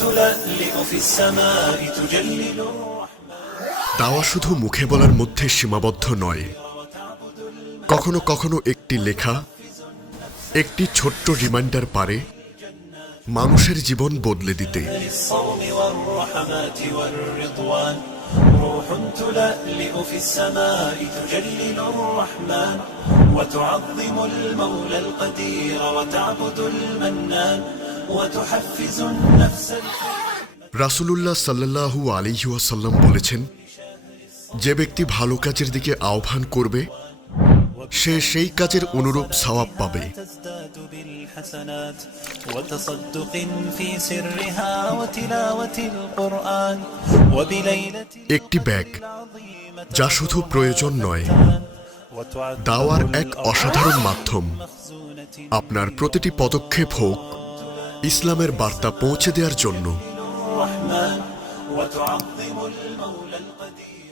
تلألئ في السماء تجلل দাওয়া শুধু মুখে বলার মধ্যে সীমাবদ্ধ নয়, কখনো কখনো একটি লেখা, একটি ছোট্ট রিমাইন্ডার পারে মানুষের জীবন বদলে দিতে। للصوم والرحمات والرضوان روح تلألئ في السماء تجلل الرحمن وتعظم المولى القدير وتعبد المنان وتحفز النفس রাসূলুল্লাহ সাল্লাল্লাহু আলাইহি ওয়াসাল্লাম বলেছেন, যে ব্যক্তি ভালো কাজের দিকে আহ্বান করবে সে সেই কাজের অনুরূপ সওয়াব পাবে। تزداد بالحسنات وتصدق في سرها وتلاوة القرآن وبليلة একটি ব্যাগ যা শুধু প্রয়োজন নয়, দাওয়ার এক অসাধারণ মাধ্যম। আপনার প্রতিটি পদক্ষেপ হোক ইসলামের বার্তা পৌঁছে দেওয়ার জন্য। الرحمن وتعظم المولى القدير